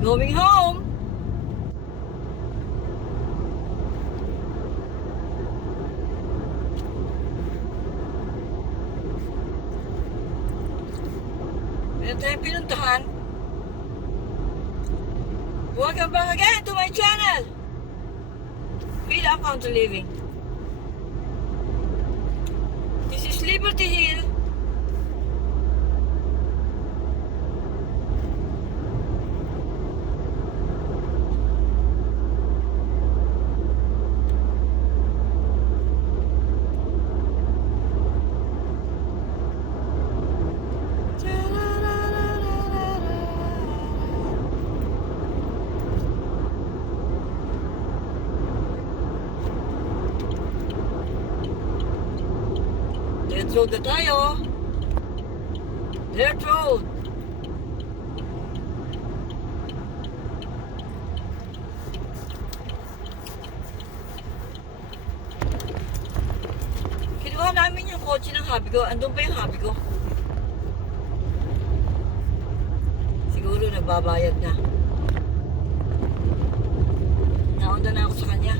Going home. Meron tayong pinuntahan. Welcome back again to my channel. With Up Country Living. This is Liberty Hill. Dirt road na tayo. Dirt road. Kinuha namin yung kotse ng hubby ko. Andun pa yung hubby ko. Siguro nagbabayad na. Naunda na ako sa kanya.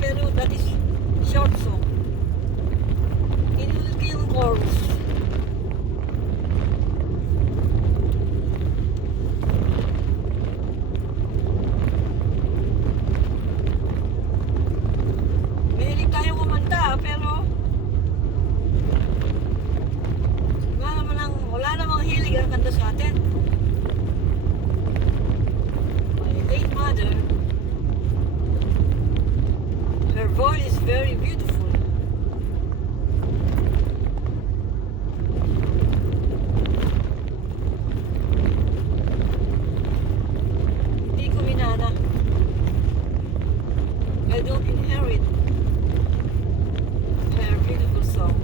Pero that is short song. Inulit yung chorus. Mahilig tayo kumanta pero wala namang hilig ang kanta sa atin. My late mother, her voice is very beautiful. Hindi ko minana. I don't inherit her beautiful song.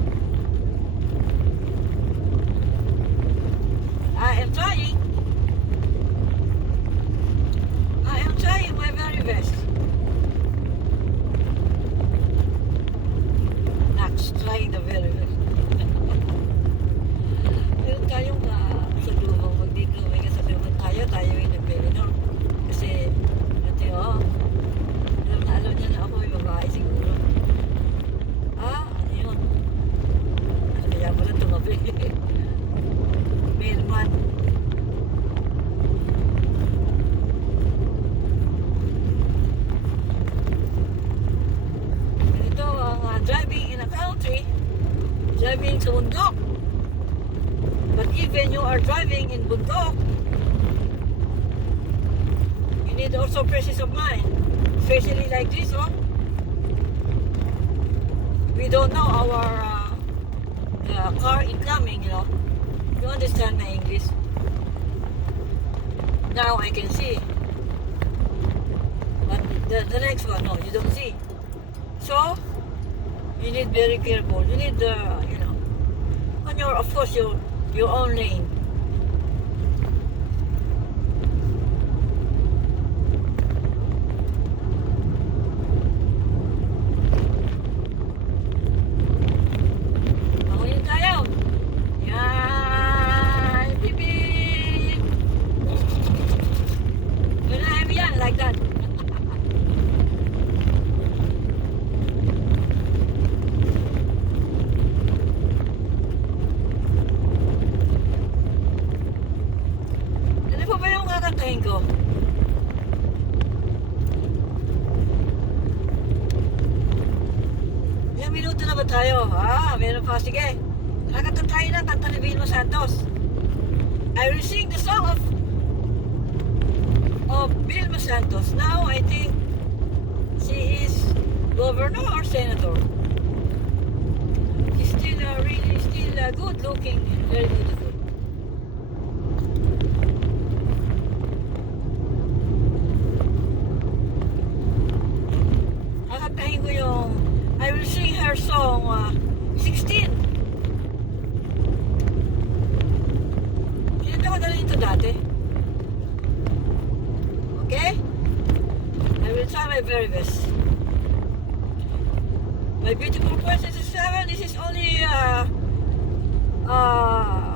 I am trying. I am trying my very best. Trying the very best. Meron tayong sa lubang magdito. May kasaluban tayo yung nag-webinar. driving sa bundok. But even you are driving in bundok, you need also presence of mind. Especially like this, oh. We don't know our the car incoming, you know. You understand my English? Now I can see. But the next one, no, you don't see. So, you need very careful. You need, you know, on your, of course, your own lane. Makunin tayo. Yan. Beep, beep. Ganahin mo yan, like that. Ano pa ba yung kakantahin ko? Ilang minuto na ba tayo? Meron pa. Sige. Kakanta tayo ng kanta ni Vilma Santos. I will sing the song of Vilma Santos. Now I think she is governor or senator. She's still really still good looking and very beautiful. Kakantahin ko yung I will sing her song 16. Kinanta ko na rin ito dati. Okay? I will try my very best. My beautiful person is 7. This is only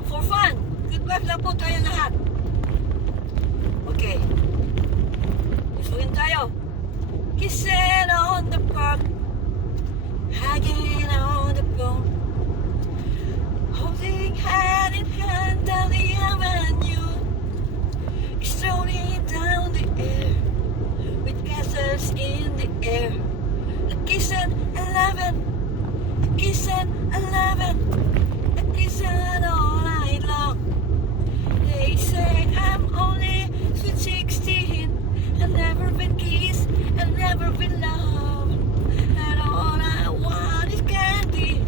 for fun. Good vibes lang po tayo lahat. Okay. Isuhin tayo. Kissing on the park, hugging on the phone, holding hand in hand down the avenue, strolling down the air with castles in the air. A kiss and 11, a kiss and 11, a kiss and all night long. They say I'm only sweet 16 and never been kissed and never been loved, and all I want is candy,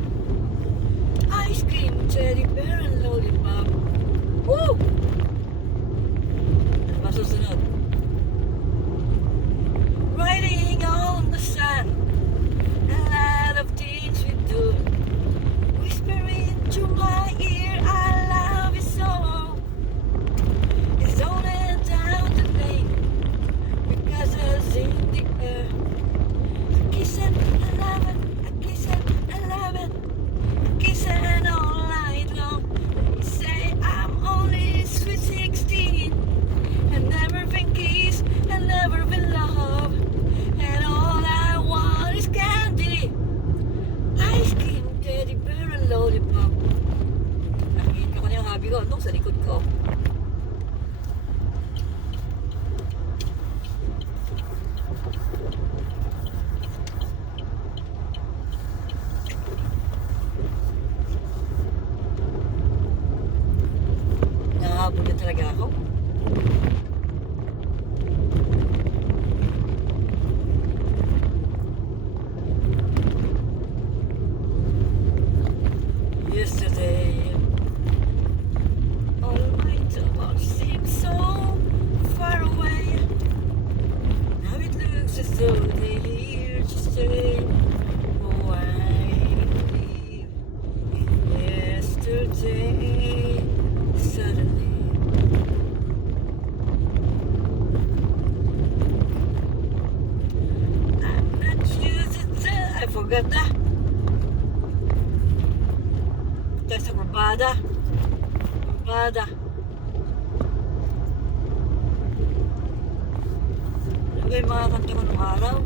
ice cream, teddy bear, and lollipop. Woo! Ano ba susunod? Riding on the sun, a lot of things we do, whispering to my ear, I love you so. It's rolling down the lane because it's in the air. A kiss and 11, a kiss and 11, a kiss and all night long. They say I'm only sweet 16 and never been kissed and never been loved, and all I want is candy, ice cream, teddy bear, and lollipop. Nakikita ko na yung hobby ko, sa likod ko. Nahabol na talaga ako. Yesterday, all my troubles seem so far away. Now it looks as though they're here to stay. Oh, I believe in yesterday. Suddenly, I'm not used to that. I forgot that. That's a Barbada. Barbada. Ano ba yung mga kanta ko nung araw?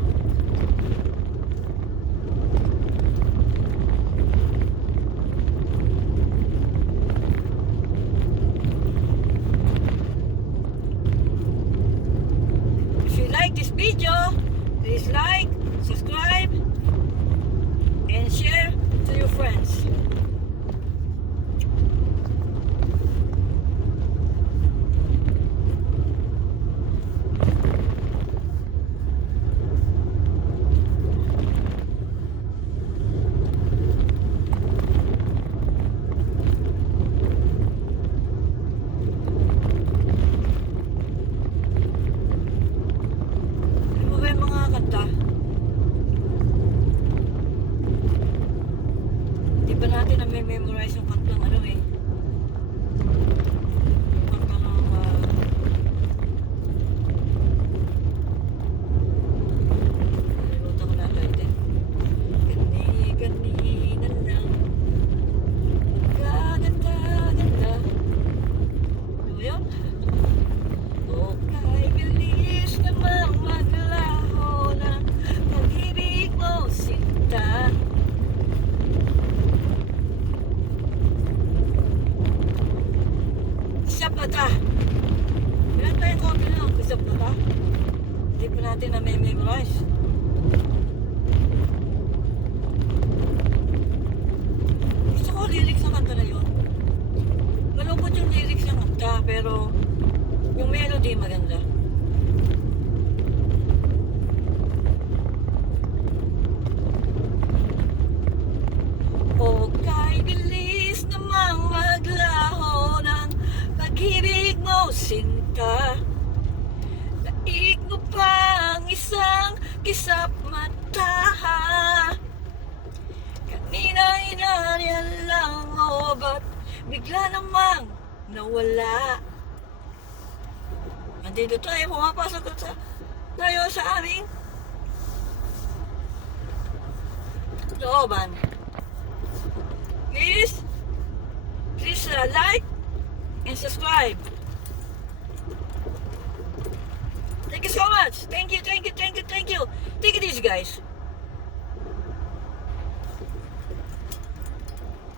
If you like this video, please like, subscribe, and share to your friends. Kay bilis namang maglaho ng pag-ibig mo, sinta. Isa pa ta. Ilan tayong copy lang? Isa pa ta. Hindi pa natin na-memorize. Gusto ko lyrics ng kanta na yun. Malungkot yung lyrics ng kanta, pero yung melody maganda. O kay bilis namang maglaho ng pag-ibig mo, sinta. Daig mo pa ang isang kisap mata. Kanina inanyan lang o ba't bigla namang nawala. Nandito tayo, pumapasok tayo sa aming looban. Please like and subscribe. Thank you so much. Thank you. Take it easy, guys.